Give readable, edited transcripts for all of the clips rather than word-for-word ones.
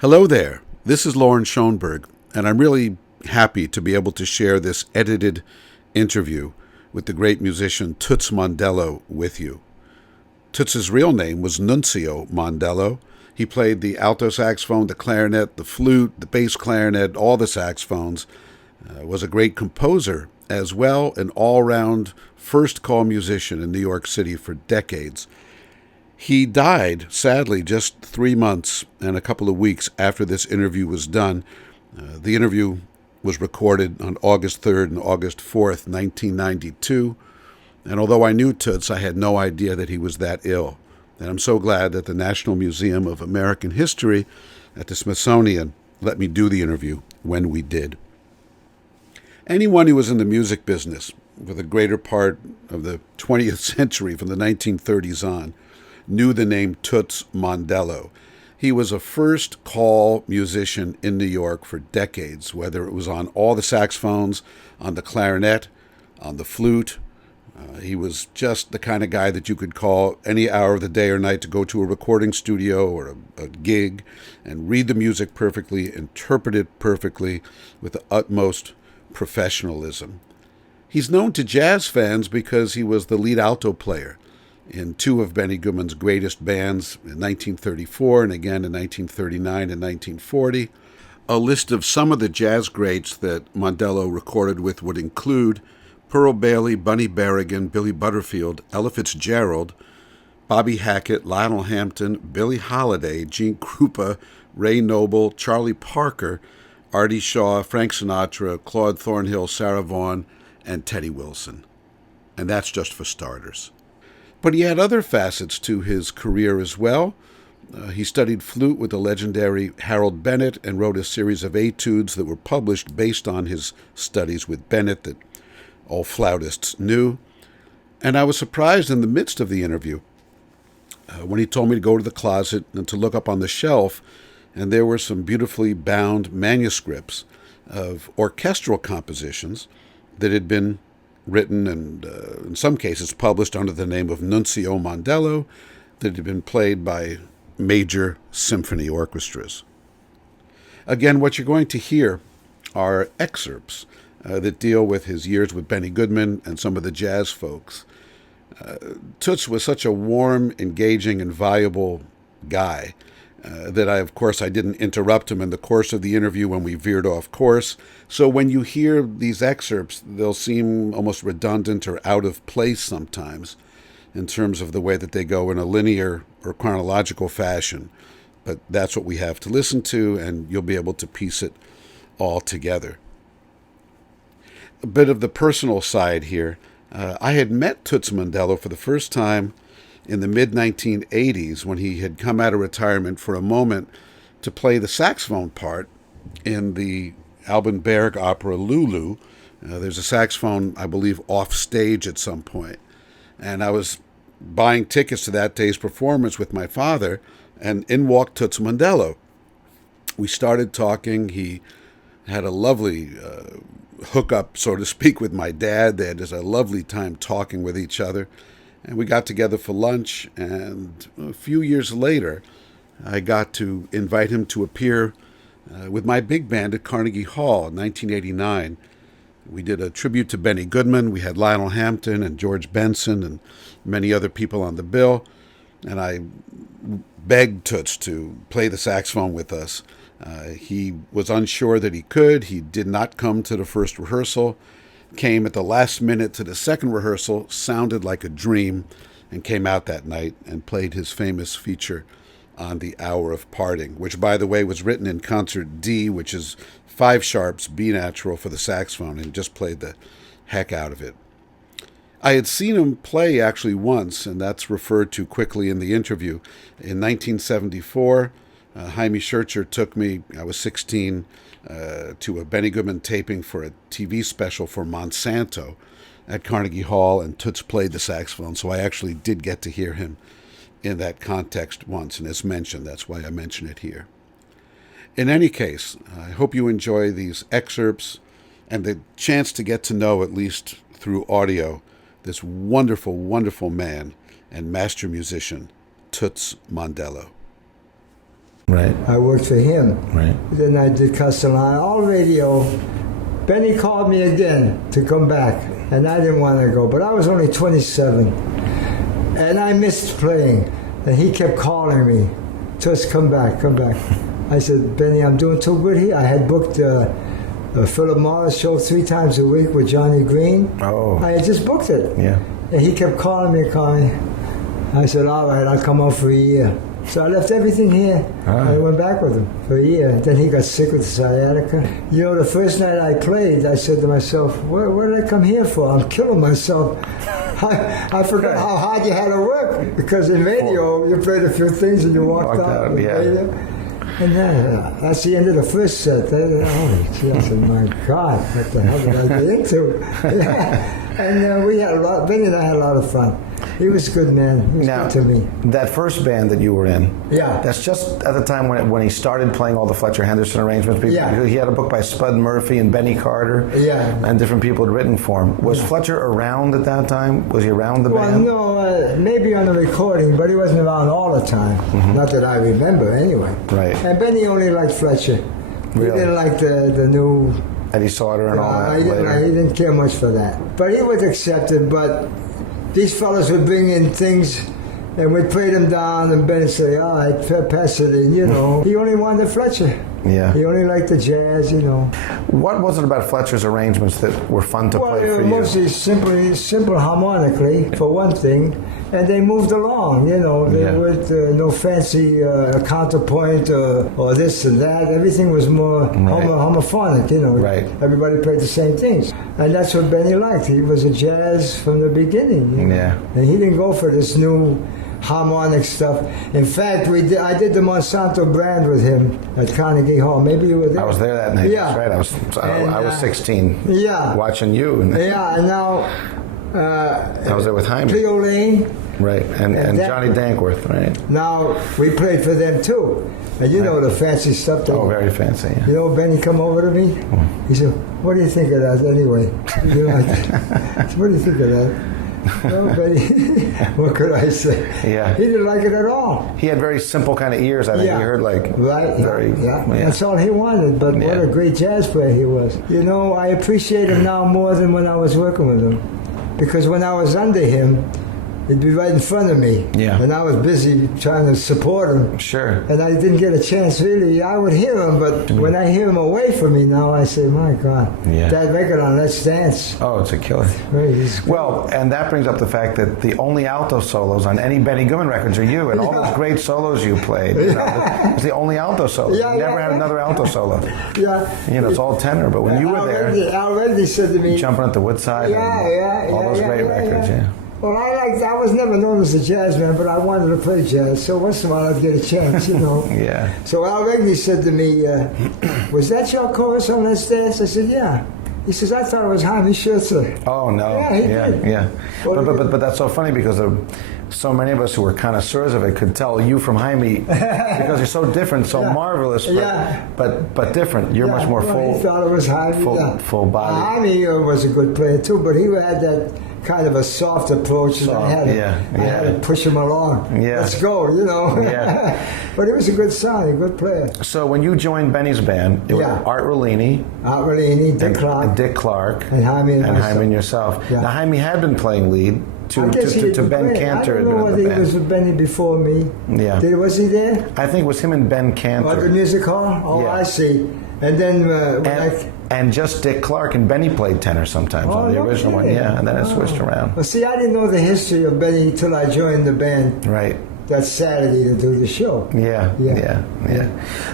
Hello there. This is Lauren Schoenberg, and I'm really happy to be able to share this edited interview with the great musician Toots Mondello with you. Toots's real name was Nunzio Mondello. He played the alto saxophone, the clarinet, the flute, the bass clarinet, all the saxophones. Was a great composer as well, an all-round first-call musician in New York City for decades. He died, sadly, just 3 months and a couple of weeks after this interview was done. The interview was recorded on August 3rd and August 4th, 1992. And although I knew Toots, I had no idea that he was that ill. And I'm so glad that the National Museum of American History at the Smithsonian let me do the interview when we did. Anyone who was in the music business for the greater part of the 20th century, from the 1930s on, knew the name Toots Mondello. He was a first-call musician in New York for decades, whether it was on all the saxophones, on the clarinet, on the flute. He was just the kind of guy that you could call any hour of the day or night to go to a recording studio or a gig and read the music perfectly, interpret it perfectly with the utmost professionalism. He's known to jazz fans because he was the lead alto player in two of Benny Goodman's greatest bands in 1934 and again in 1939 and 1940. A list of some of the jazz greats that Mondello recorded with would include Pearl Bailey, Bunny Berrigan, Billy Butterfield, Ella Fitzgerald, Bobby Hackett, Lionel Hampton, Billie Holiday, Gene Krupa, Ray Noble, Charlie Parker, Artie Shaw, Frank Sinatra, Claude Thornhill, Sarah Vaughan, and Teddy Wilson. And that's just for starters. But he had other facets to his career as well. He studied flute with the legendary Harold Bennett and wrote a series of etudes that were published based on his studies with Bennett that all flautists knew. And I was surprised in the midst of the interview when he told me to go to the closet and to look up on the shelf, and there were some beautifully bound manuscripts of orchestral compositions that had been written and, in some cases, published under the name of Nunzio Mondello, that had been played by major symphony orchestras. Again, what you're going to hear are excerpts that deal with his years with Benny Goodman and some of the jazz folks. Toots was such a warm, engaging, and valuable guy that I didn't interrupt him in the course of the interview when we veered off course. So when you hear these excerpts, they'll seem almost redundant or out of place sometimes in terms of the way that they go in a linear or chronological fashion. But that's what we have to listen to, and you'll be able to piece it all together. A bit of the personal side here. I had met Toots Mondello for the first time in the mid-1980s when he had come out of retirement for a moment to play the saxophone part in the Alban Berg opera Lulu. There's a saxophone, I believe, off stage at some point. And I was buying tickets to that day's performance with my father, and in walked Toots Mondello. We started talking. He had a lovely hookup, so to speak, with my dad. They had just a lovely time talking with each other. And we got together for lunch, and a few years later, I got to invite him to appear with my big band at Carnegie Hall in 1989. We did a tribute to Benny Goodman. We had Lionel Hampton and George Benson and many other people on the bill. And I begged Toots to play the saxophone with us. He was unsure that he could. He did not come to the first rehearsal. Came at the last minute to the second rehearsal, sounded like a dream, and came out that night and played his famous feature on the Hour of Parting, which, by the way, was written in concert D, which is 5 sharps, B natural for the saxophone, and just played the heck out of it. I had seen him play actually once, and that's referred to quickly in the interview. In 1974, Jaime Schercher took me, I was 16, to a Benny Goodman taping for a TV special for Monsanto at Carnegie Hall, and Toots played the saxophone, so I actually did get to hear him in that context once, and as mentioned, that's why I mention it here. In any case, I hope you enjoy these excerpts and the chance to get to know, at least through audio, this wonderful, wonderful man and master musician, Toots Mondello. Right. I worked for him. Right. Then I did Castellano, all radio. Benny called me again to come back, and I didn't want to go, but I was only 27, and I missed playing, and he kept calling me, just come back, come back. I said, Benny, I'm doing too good here. I had booked a Philip Morris show 3 times a week with Johnny Green. Oh. I had just booked it. Yeah. And he kept calling me. I said, all right, I'll come out for a year. So I left everything here. I went back with him for a year. Then he got sick with sciatica. You know, the first night I played, I said to myself, what did I come here for? I'm killing myself. I forgot how hard you had to work, because in radio, you played a few things and you walked out. Yeah. And that's the end of the first set. I said, my God, what the hell did I get into? And we had a lot, Benny and I had a lot of fun. He was a good man. He was good to me. That first band that you were in, that's just at the time when he started playing all the Fletcher Henderson arrangements. He had a book by Spud Murphy and Benny Carter, and different people had written for him. Was Fletcher around at that time? Was he around the band? Well, no, maybe on the recording, but he wasn't around all the time. Not that I remember, anyway. Right. And Benny only liked Fletcher. Really? He didn't like the new Eddie Sauter and all that. He didn't care much for that. But he was accepted, but these fellas would bring in things and we'd play them down, and Ben would say, all right, pass it in, you know. He only wanted Fletcher. Yeah. He only liked the jazz, you know. What was it about Fletcher's arrangements that were fun to play for you? Mostly simple harmonically, for one thing, and they moved along, you know. They weren't no fancy counterpoint or this and that. Everything was more homophonic, you know. Right. Everybody played the same things. And that's what Benny liked. He was a jazz from the beginning. You know? Yeah. And he didn't go for this new harmonic stuff. In fact, I did the Monsanto brand with him at Carnegie Hall. Maybe you were there. I was there that night. Yeah. That's right. I was 16. Yeah. Watching you. And now I was there with Jaime. Cleo Lane. Right. And Johnny Dankworth. Right. Now we played for them too. And you know the fancy stuff. Very fancy. Yeah. You know, Benny come over to me. He said, "What do you think of that anyway?" You know, what do you think of that? No, Benny, what could I say? Yeah. He didn't like it at all. He had very simple kind of ears, I think. He heard That's all he wanted, but what a great jazz player he was. You know, I appreciate him now more than when I was working with him. Because when I was under him, he'd be right in front of me. Yeah. And I was busy trying to support him. Sure. And I didn't get a chance, really. I would hear him, but when I hear him away from me now, I say, my God, that record on Let's Dance. Oh, it's a killer. Well, and that brings up the fact that the only alto solos on any Benny Goodman records are you, and all those great solos you played. You know, it's the only alto solo. You never had another alto solo. Yeah. You know, it's all tenor, but when you were there, Al Reddy said to me, Jumping at the Woodside, all those great records, Well, I was never known as a jazz man, but I wanted to play jazz, so once in a while I'd get a chance, you know. Yeah. So Al Regney said to me, was that your chorus on Let's Dance? I said, yeah. He says, I thought it was Jaime Schürzer. Oh, no. Yeah, he did. Yeah. But that's so funny because so many of us who were connoisseurs of it could tell you from Jaime because you're so different, so marvelous, but different. You're much more full. He thought it was Jaime. Full body. Jaime was a good player too, but he had that kind of a soft approach, and I had to push him along. Yeah. Let's go, you know. Yeah. But he was a good son, a good player. So when you joined Benny's band, it was Art Rollini, Dick Clark, and Jaime and yourself. Yeah. Now Jaime had been playing lead to Ben Cantor. I don't know whether he was with Benny before me. Yeah. Was he there? I think it was him and Ben Cantor. At the music hall? Oh, I see. And then and just Dick Clark and Benny played tenor sometimes on the original one. Yeah, and then it switched around. Well, see, I didn't know the history of Benny until I joined the band. Right. That Saturday to do the show. Yeah.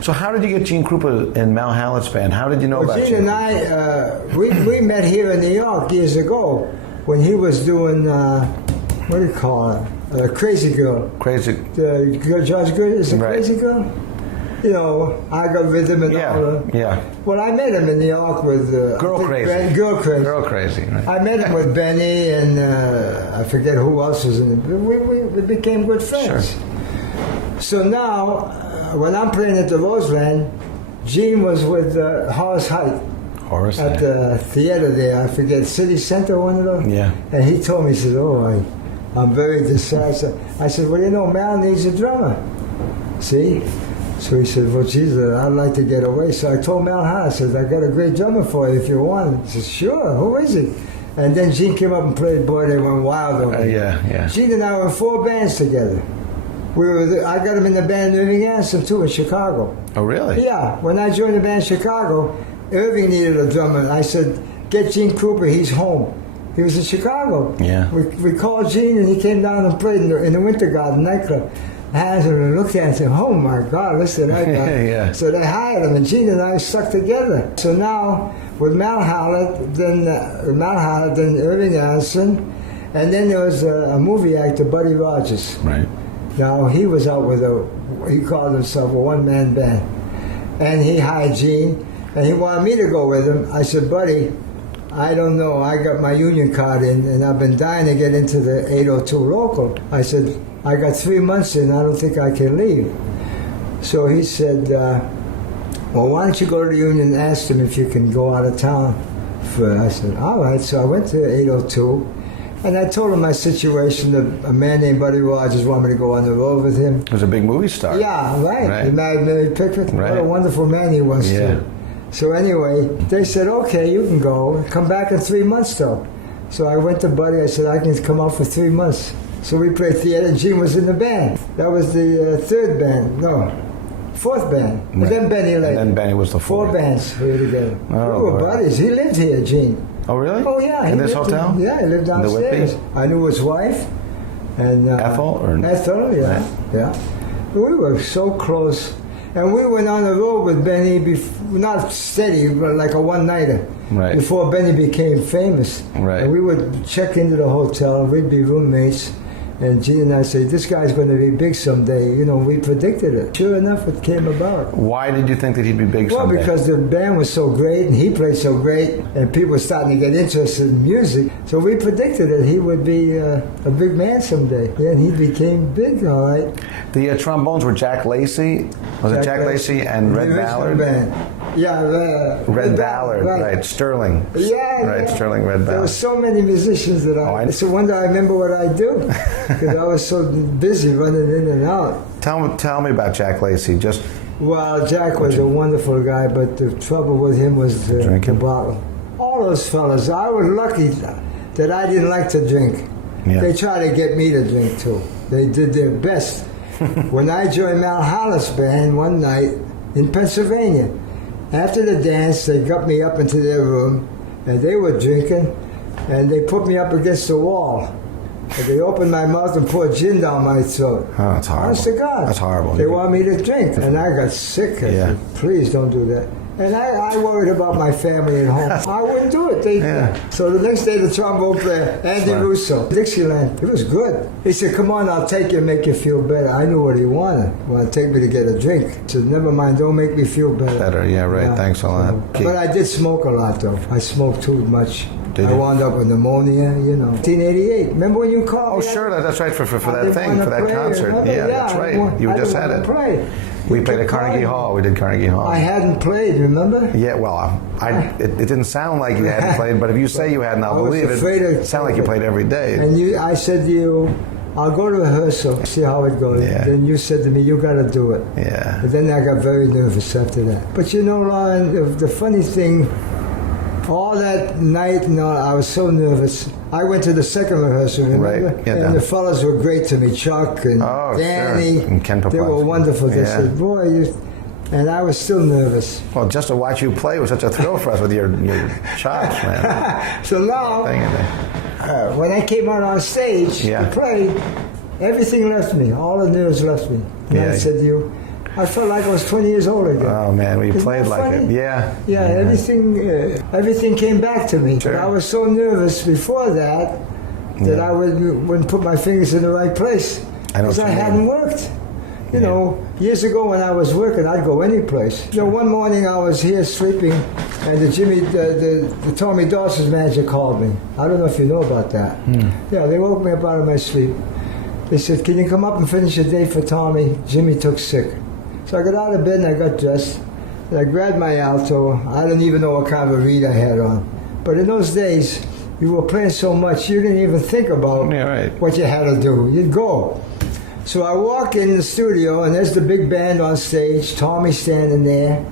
So how did you get Gene Krupa in Mal Hallett's band? How did you know about Gene? Gene and I, we met here in New York years ago when he was doing, what do you call it? Crazy Girl. Crazy. George Good is a Crazy Girl? You know, I got with him and all. Well, I met him in New York with Girl Crazy. Girl Crazy. Right. I met him with Benny and I forget who else was in it. We became good friends. Sure. So now, when I'm playing at the Roseland, Gene was with Horace Heidt. At the theater there, I forget, City Center, one of those. Yeah. And he told me, he said, I'm very dissatisfied. I said, well, you know, Mal needs a drummer. See? So he said, well, Jesus, I'd like to get away. So I told Mal Hall, I said, I got a great drummer for you if you want. He said, sure, who is he? And then Gene came up and played. Boy, they went wild over yeah. Gene and I were in 4 bands together. I got him in the band Irving Anson, too, in Chicago. Oh, really? Yeah. When I joined the band in Chicago, Irving needed a drummer. I said, get Gene Krupa, he's home. He was in Chicago. Yeah. We called Gene, and he came down and played in the Winter Garden nightclub. Hanson looked at him and said, oh my God, listen to that guy. Yeah. So they hired him, and Gene and I stuck together. So now, with Mal Hallett, then Irving Anson, and then there was a movie actor, Buddy Rogers. Right. Now, he was out with he called himself a one-man band. And he hired Gene, and he wanted me to go with him. I said, Buddy, I don't know. I got my union card in, and I've been dying to get into the 802 local. I said, I got 3 months in. I don't think I can leave. So he said, well, why don't you go to the union and ask them if you can go out of town? I said, all right. So I went to 802, and I told him my situation. That a man named Buddy Rogers wanted me to go on the road with him. He was a big movie star. Yeah, right. He married Mary Pickford. Right. What a wonderful man he was, too. So anyway, they said, okay, you can go. Come back in 3 months, though. So I went to Buddy. I said, I can come out for 3 months. So we played theater, and Gene was in the band. That was the fourth band. And then Benny later. And then Benny was the 4 fourth. bands we were together. Oh, we were buddies. He lived here, Gene. Oh, really? Oh, yeah. In this hotel? Yeah, he lived downstairs. I knew his wife. And Ethel? Ethel, yeah. Right. Yeah. We were so close. And we went on the road with Benny, not steady, but like a one-nighter. Right. Before Benny became famous. Right. And we would check into the hotel, we'd be roommates, and Gene and I say, this guy's going to be big someday. You know, we predicted it. Sure enough, it came about. Why did you think that he'd be big someday? Well, because the band was so great, and he played so great, and people were starting to get interested in music. So we predicted that he would be a big man someday. Yeah, and he became big, all right. The trombones were Jack Lacey. Was it Jack Lacey and Red Ballard? Band. Yeah, Red Ballard, right. Sterling. Yeah, right. Yeah. Sterling Red Ballard. There were so many musicians that so one day I remember what I do because I was so busy running in and out. Tell me about Jack Lacey. Well, Jack was a wonderful guy, but the trouble with him was the bottle. All those fellas, I was lucky that I didn't like to drink. Yeah. They tried to get me to drink too. They did their best. When I joined Mal Hallett's band one night in Pennsylvania, after the dance, they got me up into their room, and they were drinking, and they put me up against the wall. And they opened my mouth and poured gin down my throat. Oh, that's horrible. Honest to God. That's horrible. They want me to drink, and I got sick. I said, please don't do that. And I worried about my family at home. I wouldn't do it. So the next day, the trombone player, Andy Russo, Dixieland, it was good. He said, come on, I'll take you and make you feel better. I knew what he wanted. He wanted to take me to get a drink. He said, never mind, don't make me feel better. Thanks a lot. But I did smoke a lot, though. I smoked too much. Did I you? wound up with pneumonia, 1988. Remember when you called me? Oh, sure, that's right, for that thing, for that concert. Yeah, that's right. You just had it. We played at Carnegie Hall. We did Carnegie Hall. I hadn't played, remember? Yeah, well, it didn't sound like you hadn't played, but if you say you hadn't, I'll believe it. It sounded like you played every day. And I said to you, I'll go to rehearsal, see how it goes. Yeah. Then you said to me, you got to do it. Yeah. But then I got very nervous after that. But Lauren, the funny thing, all that night, I was so nervous. I went to the second rehearsal, remember? Right. Yeah, and the fellas were great to me, Chuck and Danny. Sure. And Ken They were wonderful. They said, boy, and I was still nervous. Well, just to watch you play was such a thrill for us with your chops, man. So now, when I came out on stage to play, everything left me. All the nerves left me. And I said to you, I felt like I was 20 years old again. Oh man, we played like it. Yeah, everything came back to me. Sure. But I was so nervous before that I wouldn't put my fingers in the right place because I hadn't worked. You know, years ago when I was working, I'd go any place. One morning I was here sleeping, and the Tommy Dawson's manager called me. I don't know if you know about that. Yeah, they woke me up out of my sleep. They said, "Can you come up and finish the day for Tommy? Jimmy took sick." So I got out of bed and I got dressed. And I grabbed my alto. I don't even know what kind of a reed I had on. But in those days, you were playing so much, you didn't even think about what you had to do. You'd go. So I walk in the studio, and there's the big band on stage, Tommy's standing there,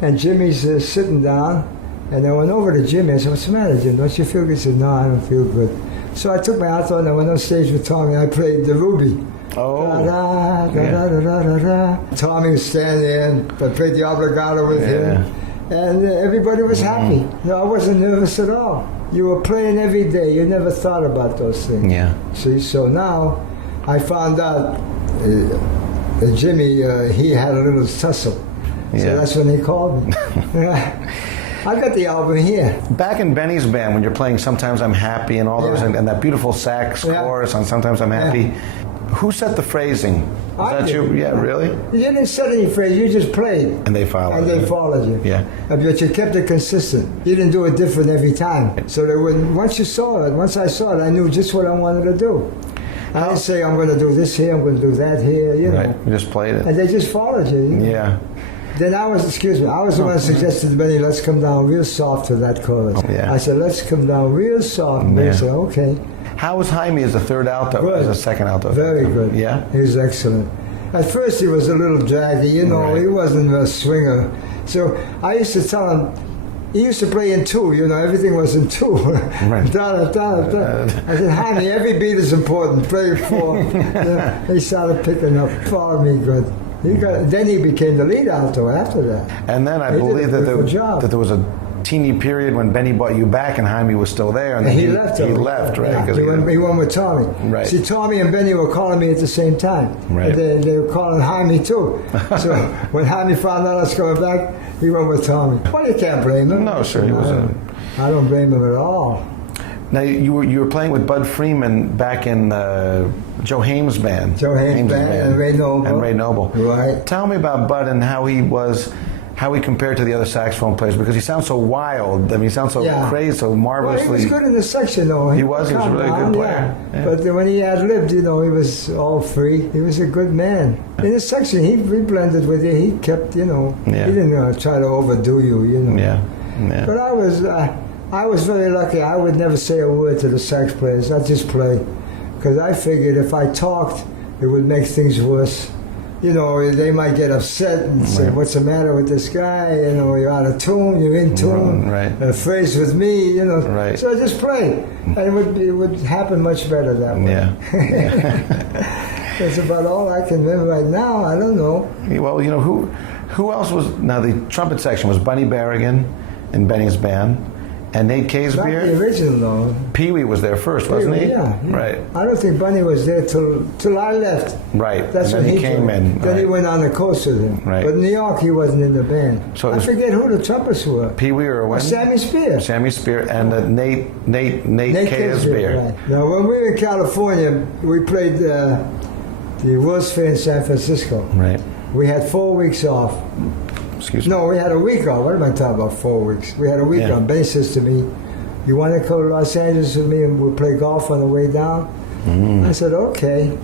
and Jimmy's sitting down. And I went over to Jimmy. I said, "What's the matter, Jim? Don't you feel good?" He said, "No, I don't feel good." So I took my alto and I went on stage with Tommy. I played the Ruby. Oh. Da, da, da, da, da, da, da. Tommy was standing there, and I played the obligato with him. And everybody was happy. I wasn't nervous at all. You were playing every day. You never thought about those things. Yeah. See, so now I found out Jimmy, he had a little tussle. So that's when he called me. I got the album here. Back in Benny's band, when you're playing Sometimes I'm Happy and all those, and that beautiful sax chorus on Sometimes I'm Happy, who set the phrasing? Was that you? Yeah, really? You didn't set any phrase, you just played. And they followed And they followed you. Yeah. But you kept it consistent. You didn't do it different every time. So they wouldn't, once I saw it, I knew just what I wanted to do. I didn't say, I'm going to do this here, I'm going to do that here, you know. Right, you just played it. And they just followed you. You know? Yeah. Then I was the one who suggested to Benny, let's come down real soft to that chorus. Oh, yeah. I said, let's come down real soft. And they said, okay. How was Jaime as a third alto, Good. as a second alto? Very good. Yeah? He was excellent. At first he was a little draggy, you know, Right. he wasn't a swinger. So I used to tell him, he used to play in two, you know, everything was in two. Right. Da, da, da, da. I said, Jaime, every beat is important, play four. He started picking up, followed me good. Then he became the lead alto after that. And then I He did believe a that beautiful job. there was a teeny period when Benny bought you back and Jaime was still there. And then He left. He left, right? Yeah, 'Cause he went with Tommy. Right. See, Tommy and Benny were calling me at the same time. Right. They were calling Jaime too. So when Jaime found out I was coming back, he went with Tommy. Well, you can't blame him. No, sure, he wasn't. I don't blame him at all. Now, you were playing with Bud Freeman back in Joe Hames' band. Joe Hames' band and Ray Noble. And Ray Noble. Right. Tell me about Bud and how he compared to the other saxophone players, because he sounds so wild. I mean, he sounds so crazy, so marvelously. Well, he was good in the section, though. He was a really good player. Yeah. But when he ad-libbed, you know, he was all free. He was a good man. In the section, he blended with you. He kept, you know, he didn't try to overdo you, you know. Yeah. But I was very lucky. I would never say a word to the sax players. I'd just play. Because I figured if I talked, it would make things worse. You know, they might get upset and say, what's the matter with this guy? You know, you're out of tune, you're in tune. Right. A phrase with me, you know. Right. So I just play. And it would happen much better that way. Yeah. That's about all I can remember right now. I don't know. Well, you know, who else was... Now, the trumpet section was Bunny Berrigan in Benny's band. And Nate Not Casebeer? the original, though. Pee Wee was there first, wasn't he? Yeah. Right. I don't think Bunny was there till I left. Right. That's and when then he came joined. in. Then he right. went on the coast with him. Right. But in New York, he wasn't in the band. So it I was forget who the trumpets were. Pee Wee or when? Sammy Spear. Sammy Spear and Nate Casebeer. Right. Now, when we were in California, we played the World's Fair in San Francisco. Right. We had 4 weeks off. Excuse me. No, we had a week off. What am I talking about, 4 weeks? We had a week off. Benny says to me, you want to go to Los Angeles with me and we'll play golf on the way down? I said, okay.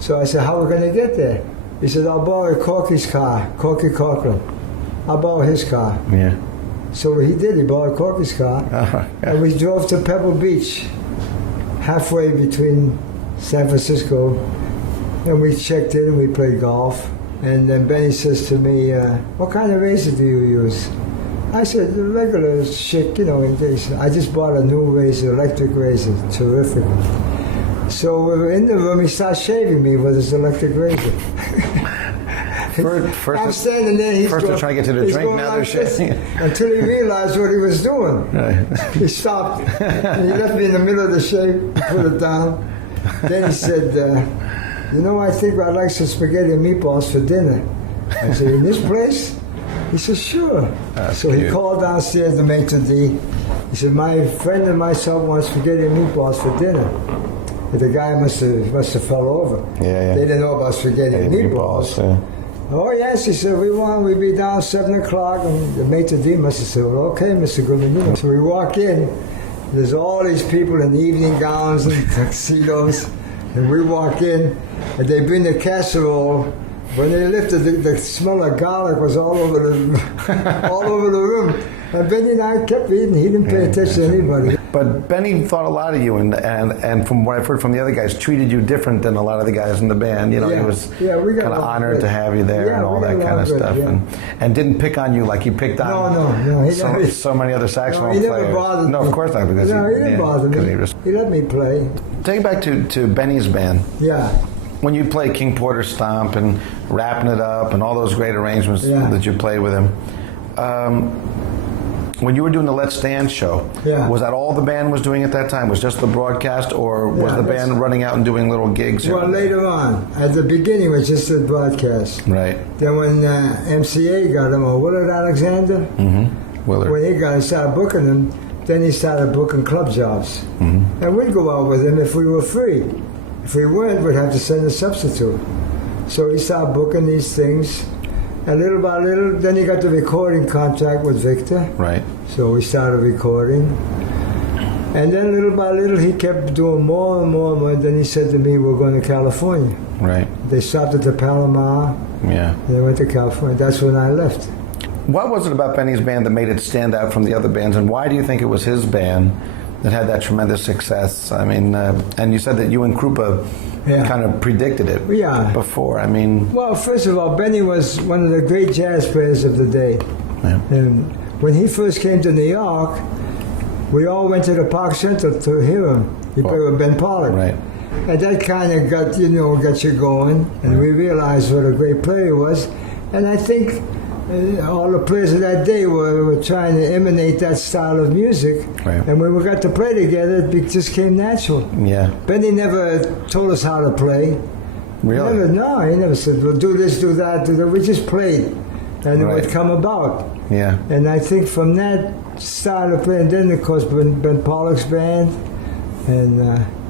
So I said, how are we going to get there? He said, I'll borrow Corky's car, Corky Cochran. I'll borrow his car. Yeah. So he did. He borrowed Corky's car. And we drove to Pebble Beach, halfway between San Francisco. And we checked in and we played golf. And then Benny says to me, what kind of razor do you use? I said, the regular shit, you know. I just bought a new razor, electric razor, terrific. So we were in the room, he starts shaving me with his electric razor. First, I'm standing there, he's they're trying to get to the drink, now they're shaving. Until he realized what he was doing. Right. He stopped, and he left me in the middle of the shave, put it down. Then he said, you know, I think I'd like some spaghetti and meatballs for dinner. I said, in this place? He said, sure. So he called downstairs the maitre d'. He said, my friend and myself want spaghetti and meatballs for dinner. And the guy must have fell over. Yeah. They didn't know about spaghetti and meatballs. Oh, yes, he said, we'll be down 7 o'clock. And the maitre d' must have said, well, okay, Mr. Goodman. You know. So we walk in. There's all these people in evening gowns and tuxedos. And we walk in, and they bring the casserole. When they lifted, the smell of garlic was all over the room. And Benny and I kept eating. He didn't pay attention to anybody. But Benny thought a lot of you, and from what I've heard from the other guys, treated you different than a lot of the guys in the band. You know, he was kind of honored to have you there and all that kind of stuff, and didn't pick on you like he picked on so many other saxophone players. He never bothered me. No, of course not, because he didn't bother me. He let me play. Take it back to Benny's band. Yeah. When you play King Porter Stomp and Wrapping It Up and all those great arrangements that you played with him, when you were doing the Let's Stand show, was that all the band was doing at that time? Was just the broadcast, or was the band running out and doing little gigs? Well, later on. At the beginning, it was just the broadcast. Right. Then when MCA got him, or Willard Alexander, Willard. when he started booking him, then he started booking club jobs. And we'd go out with him if we were free. If we weren't, we'd have to send a substitute. So he started booking these things. And little by little, then he got the recording contract with Victor. Right. So we started recording. And then little by little, he kept doing more and more and more. And then he said to me, we're going to California. Right. They stopped at the Palomar. Yeah. They went to California. That's when I left. What was it about Benny's band that made it stand out from the other bands? And why do you think it was his band that had that tremendous success? I mean, and you said that you and Krupa kind of predicted it before. I mean... Well, first of all, Benny was one of the great jazz players of the day. Yeah. And when he first came to New York, we all went to the Park Center to hear him. He played with Ben Pollard. Right. And that kind of got you going. And we realized what a great player he was. And I think all the players of that day were trying to emanate that style of music. Right. And when we got to play together, it just came natural. Yeah. Benny never told us how to play. Really? He never said, well, do this, do that, do that. We just played. And it would come about. Yeah. And I think from that style of playing, then of course Ben Pollock's band, and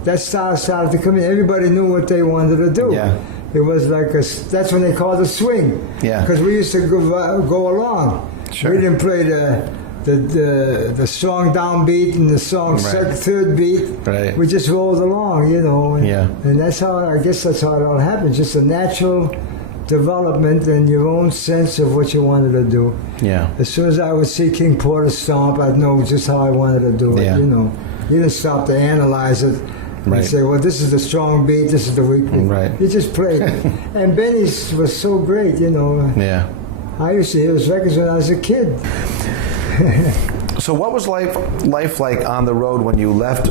that style started to come in. Everybody knew what they wanted to do. Yeah. It was like that's when they called it swing. Yeah. Because we used to go along. Sure. We didn't play the strong downbeat and the strong third beat. Right. We just rolled along, And that's how I guess that's how it all happened. Just a natural development and your own sense of what you wanted to do. Yeah. As soon as I would see King Porter stomp, I'd know just how I wanted to do it. You didn't stop to analyze it. Right. And say, well, this is the strong beat, this is the weak beat. Right. You just played. And Benny was so great, Yeah. I used to hear his records when I was a kid. So what was life like on the road when you left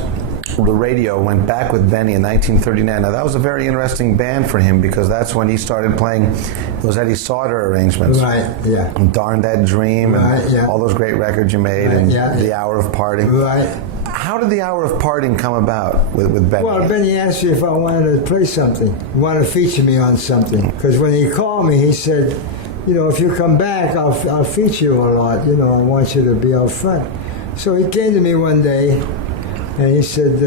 the radio, went back with Benny in 1939? Now, that was a very interesting band for him because that's when he started playing those Eddie Sauter arrangements. Right, yeah. And Darn That Dream and all those great records you made and The Hour of Parting. Right. How did The Hour of Parting come about with Benny? Well, Benny asked me if I wanted to play something, wanted to feature me on something. Because when he called me, he said, if you come back, I'll feature you a lot. I want you to be out front. So he came to me one day, and he said,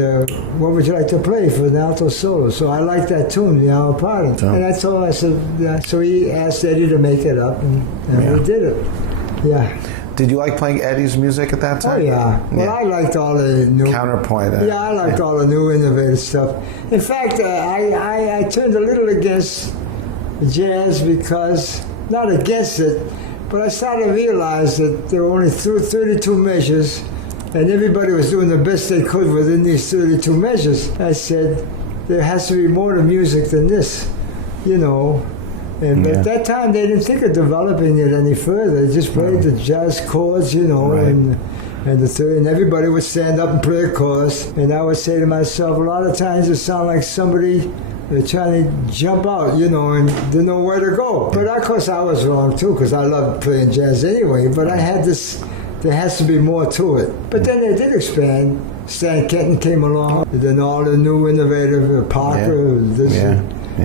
what would you like to play for an alto solo? So I liked that tune, The Hour of Parting. Oh. And that's all I said. Yeah. So he asked Eddie to make it up, and we did it. Yeah. Did you like playing Eddie's music at that time? Oh, yeah. Well, I liked all the new... Counterpoint. I liked all the new innovative stuff. In fact, I turned a little against jazz because, not against it, but I started to realize that there were only 32 measures, and everybody was doing the best they could within these 32 measures. I said, there has to be more to music than this, And at that time, they didn't think of developing it any further. They just played the jazz chords, and the third, and everybody would stand up and play a chorus. And I would say to myself, a lot of times it sounded like somebody trying to jump out, and didn't know where to go. But of course, I was wrong too, because I loved playing jazz anyway. But I had this. There has to be more to it. But then they did expand. Stan Kenton came along, and then all the new innovative Parker.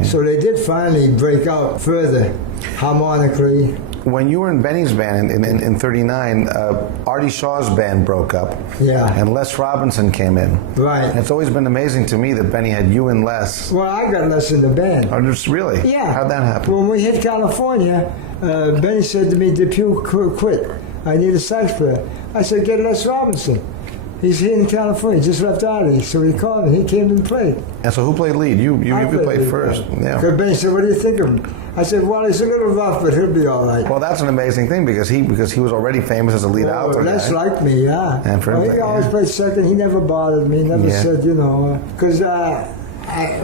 So they did finally break out further, harmonically. When you were in Benny's band in 39, Artie Shaw's band broke up. Yeah. And Les Robinson came in. Right. And it's always been amazing to me that Benny had you and Les. Well, I got Les in the band. Oh, just really? Yeah. How'd that happen? When we hit California, Benny said to me, Depew, quit. I need a sax player. I said, get Les Robinson. He's here in California. Just left Italy, so he called me. He came and played. And so who played lead? You played first. Yeah. Because Benny said, "What do you think of him?" I said, "Well, he's a little rough, but he'll be all right." Well, that's an amazing thing because he was already famous as a lead alto guy. That's like me, yeah. And for him, he always played second. He never bothered me. Never said, because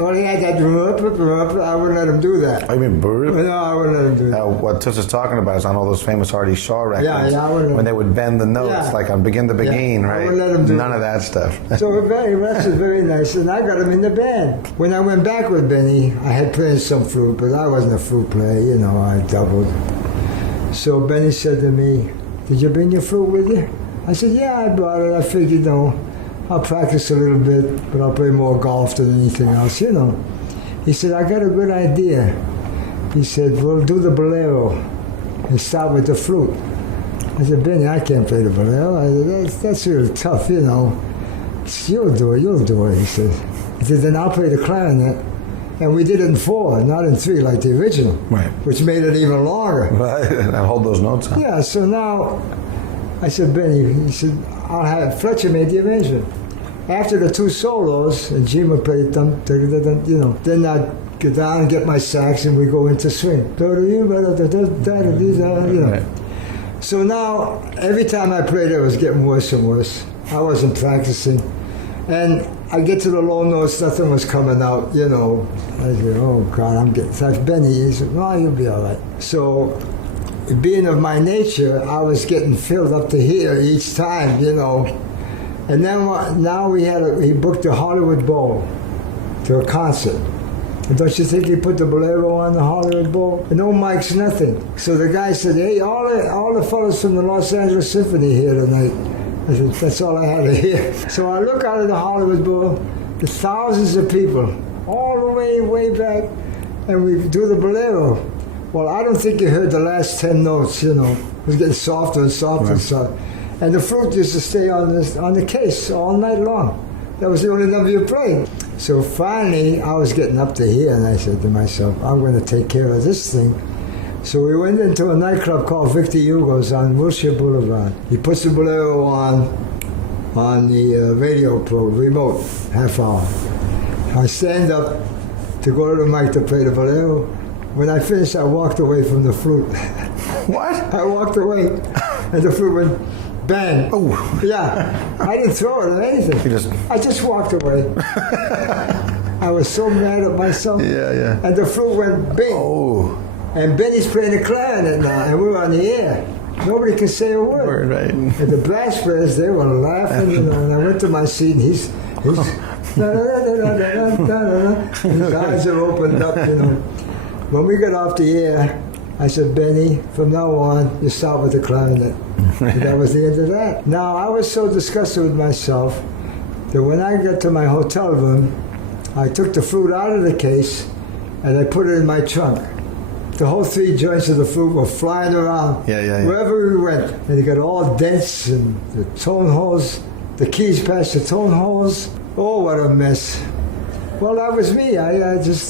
when he had that, I wouldn't let him do that. Oh, you mean burp? No, I wouldn't let him do that. What Toots is talking about is on all those famous Artie Shaw records. Yeah, I wouldn't. When they would bend the notes, like on Begin to Begin, right? I wouldn't let him do None of that stuff. So Rex is very nice, and I got him in the band. When I went back with Benny, I had played some flute, but I wasn't a flute player, I doubled. So Benny said to me, "Did you bring your flute with you?" I said, "Yeah, I brought it. I figured, I'll practice a little bit, but I'll play more golf than anything else, He said, "I got a good idea." He said, "We'll do the bolero and start with the flute." I said, "Benny, I can't play the bolero. That's really tough, You'll do it, He said, "Then I'll play the clarinet." And we did it in 4, not in 3 like the original, right? Which made it even longer. Right, and hold those notes on. Yeah, so now, I said, Benny, he said, Fletcher made the arrangement. After the 2 solos, and Jim would play them, then I'd get down and get my sax and we go into swing. Right. So now, every time I played, it was getting worse and worse. I wasn't practicing. And I get to the low notes, nothing was coming out, I said, "Oh, God, I'm getting..." So Benny, he said, "No, you'll be all right." So, being of my nature, I was getting filled up to here each time, And then now he booked the Hollywood Bowl to a concert. And don't you think he put the bolero on the Hollywood Bowl? And no mics, nothing. So the guy said, "Hey, all the fellas from the Los Angeles Symphony here tonight." I said, "That's all I had to hear." So I look out of the Hollywood Bowl, there's thousands of people, all the way back, and we do the bolero. Well, I don't think you heard the last 10 notes, It was getting softer and softer and softer. And the flute used to stay on the case all night long. That was the only number you played. So finally, I was getting up to here, and I said to myself, "I'm going to take care of this thing." So we went into a nightclub called Victor Hugo's on Wilshire Boulevard. He puts the bolero on the radio remote, half hour. I stand up to go to the mic to play the bolero. When I finished, I walked away from the flute. What? I walked away, and the flute went bang. Oh. Yeah. I didn't throw it or anything. I just walked away. I was so mad at myself. Yeah. And the flute went bing. Oh. And Benny's playing the clarinet now, and we're on the air. Nobody can say a word. Right. And the brass players, they were laughing, and I went to my seat, and he's his eyes are opened up, When we got off the air, I said, "Benny, from now on, you start with the clarinet." And that was the end of that. Now, I was so disgusted with myself that when I got to my hotel room, I took the flute out of the case, and I put it in my trunk. The whole 3 joints of the flute were flying around wherever we went. And it got all dents and the tone holes, the keys past the tone holes. Oh, what a mess. Well, that was me. I just,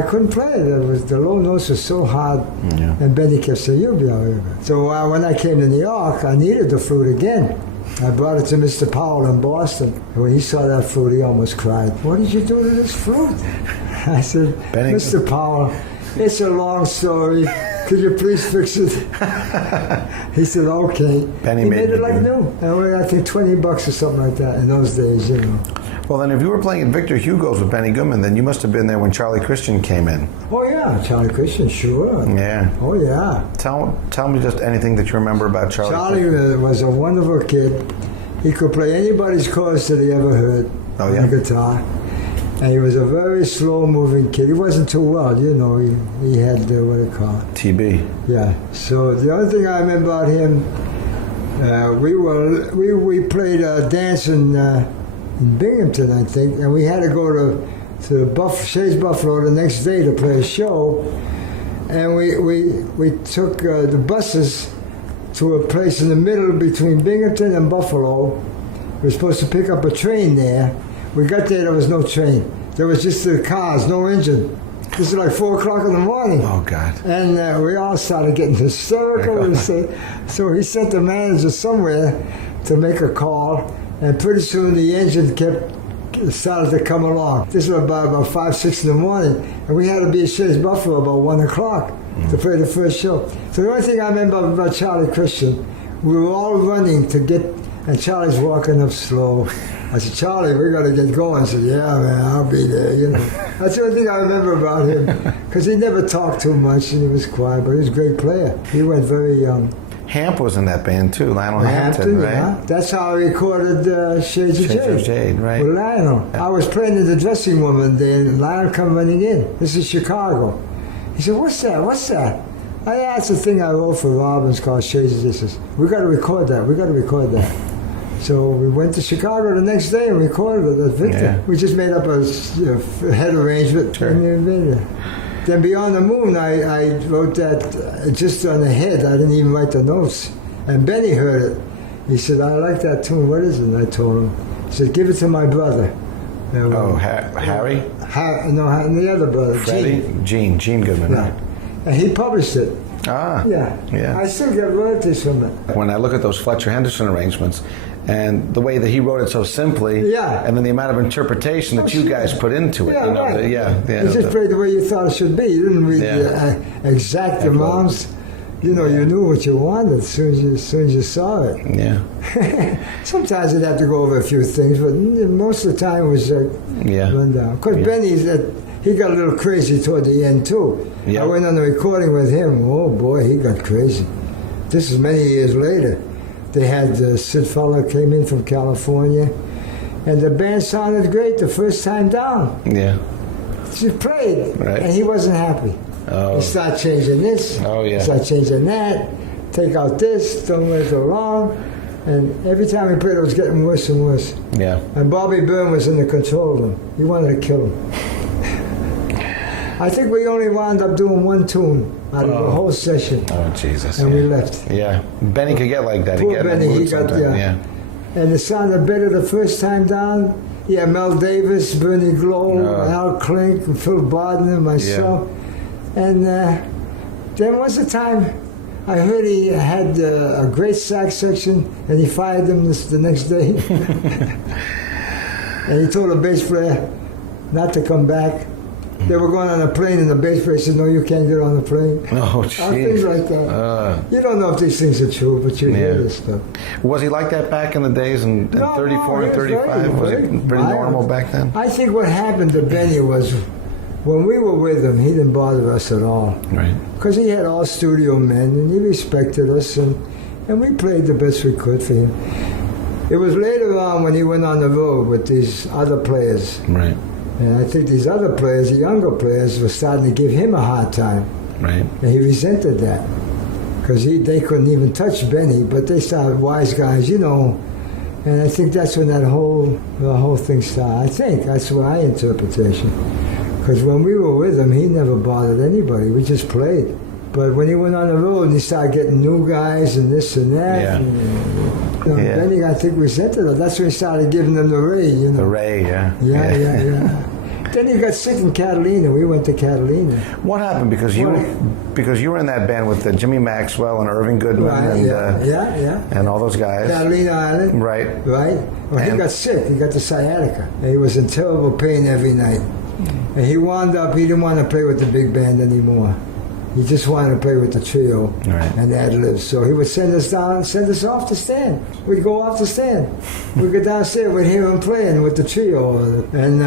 I couldn't play it. The low notes were so hard. Yeah. And Benny kept saying, "You'll be all right." So when I came to New York, I needed the flute again. I brought it to Mr. Powell in Boston. And when he saw that flute, he almost cried. "What did you do to this flute?" I said, Benny, "Mr. Powell, it's a long story. Could you please fix it?" He said, "Okay." Benny he made it like new. And I think $20 or something like that in those days, Well, then if you were playing at Victor Hugo's with Benny Goodman, then you must have been there when Charlie Christian came in. Oh, yeah, Charlie Christian, sure. Yeah. Oh, yeah. Tell me just anything that you remember about Charlie. Charlie was a wonderful kid. He could play anybody's chords that he ever heard on the guitar. And he was a very slow-moving kid. He wasn't too well, He had, what do you call it? TB. Yeah. So the other thing I remember about him, we played a dance in Binghamton, I think, and we had to go to Shays Buffalo the next day to play a show. And we took the buses to a place in the middle between Binghamton and Buffalo. We were supposed to pick up a train there. We got there was no train. There was just the cars, no engine. This is like 4 o'clock in the morning. Oh, God. And we all started getting hysterical. So he sent the manager somewhere to make a call, and pretty soon the engine started to come along. This was about 5, 6 in the morning, and we had to be at Shays Buffalo about 1 o'clock to play the first show. So the only thing I remember about Charlie Christian, we were all running to get, and Charlie's walking up slow. I said, Charlie, we got to get going. I said, yeah, man, I'll be there, you know. That's the only thing I remember about him, because he never talked too much, and he was quiet, but he was a great player. He went very young. Hamp was in that band too, Lionel Hampton, right? Yeah. That's how I recorded Shades of Jade. Right. With Lionel. I was playing in the dressing room one day, and Lionel come running in. This is Chicago. He said, what's that? What's that? That's the thing I wrote for Robbins called Shades of Jade. He says, we got to record that. We got to record that. So we went to Chicago the next day and recorded it at Victor. Yeah. We just made up a head arrangement. Sure. And then Beyond the Moon, I wrote that just on the head. I didn't even write the notes. And Benny heard it. He said, I like that tune. What is it? And I told him. He said, give it to my brother. Harry? No, and the other brother, Freddie? Gene Goodman, yeah. right? And he published it. Ah. Yeah. I still get royalties from it. When I look at those Fletcher Henderson arrangements, and the way that he wrote it so simply, and then the amount of interpretation that you guys put into it, right. You just played the way you thought it should be. You didn't read the exact amounts. You knew what you wanted as soon as you saw it. Yeah. Sometimes you'd have to go over a few things, but most of the time it was run down. Because Benny, he got a little crazy toward the end too. Yeah. I went on the recording with him. Oh boy, he got crazy. This is many years later. They had Sid Fuller came in from California, and the band sounded great the first time down. Yeah. She played, right. And he wasn't happy. Oh. He started changing this. Oh, yeah. Started changing that. Take out this. Don't let it go wrong. And every time he played, it was getting worse and worse. Yeah. And Bobby Byrne was in the control room. He wanted to kill him. I think we only wound up doing one tune out of the whole session. Oh, Jesus. And we left. Yeah. Benny could get like that. Poor Benny, he got, yeah. And it sounded better the first time down. Yeah, Mel Davis, Bernie Glow, Al Klink, Phil Bodner, myself. Yeah. And then was the time I heard he had a great sax section, and he fired them the next day. And he told the bass player not to come back. They were going on a plane, and the bass player said, no, you can't get on the plane. Oh, jeez. Things like that. You don't know if these things are true, but you hear this stuff. Was he like that back in the days in 34 and 35? Was it pretty normal back then? I think what happened to Benny was when we were with him, he didn't bother us at all. Right. Because he had all studio men, and he respected us, and we played the best we could for him. It was later on when he went on the road with these other players. Right. And I think these other players, the younger players, were starting to give him a hard time. Right. And he resented that. Because they couldn't even touch Benny, but they started wise guys, And I think that's when the whole thing started. I think that's my interpretation. Because when we were with him, he never bothered anybody. We just played. But when he went on the road, he started getting new guys and this and that. Yeah. Benny, I think, resented it. That's when he started giving them the Ray, The Ray, yeah. Yeah. Then he got sick in Catalina. We went to Catalina. What happened? Because you were in that band with Jimmy Maxwell and Irving Goodman and all those guys. Catalina Island. Right. Well, he got sick. He got the sciatica. And he was in terrible pain every night. And he wound up, he didn't want to play with the big band anymore. He just wanted to play with the trio and ad-libs. So he would send us off the stand. We'd go off the stand. We'd go downstairs, we'd hear him playing with the trio. And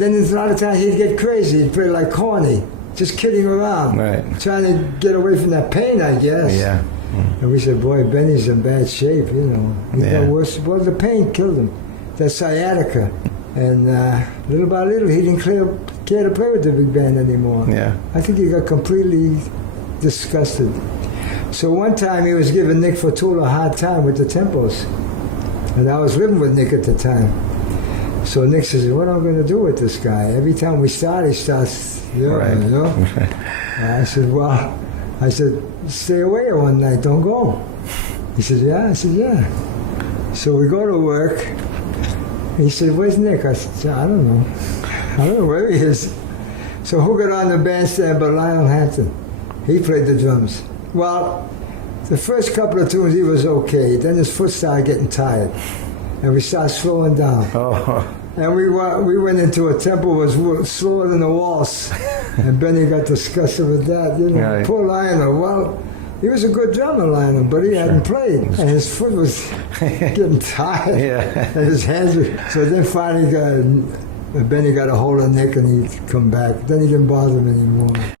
then there's a lot of times he'd get crazy. He'd play like corny, just kidding around. Right. Trying to get away from that pain, I guess. Yeah. And we said, boy, Benny's in bad shape, He got worse. Well, the pain killed him. That sciatica. And little by little, he didn't care to play with the big band anymore. Yeah. I think he got completely disgusted. So one time he was giving Nick Fortula a hard time with the tempos. And I was living with Nick at the time. So Nick says, what am I going to do with this guy? Every time we start, he starts, And I said, stay away one night, don't go. He said, yeah. I said, yeah. So we go to work. He said, where's Nick? I said, I don't know where he is. So who got on the bandstand but Lionel Hampton? He played the drums. Well, the first couple of tunes he was okay. Then his foot started getting tired, and we started slowing down. Oh. And we went into a tempo was slower than a waltz, and Benny got disgusted with that. You know, poor Lionel. Well, he was a good drummer, Lionel, but he hadn't played, and his foot was getting tired, and his hands were. So then finally Benny got a hold of Nick, and he'd come back. Then he didn't bother him anymore.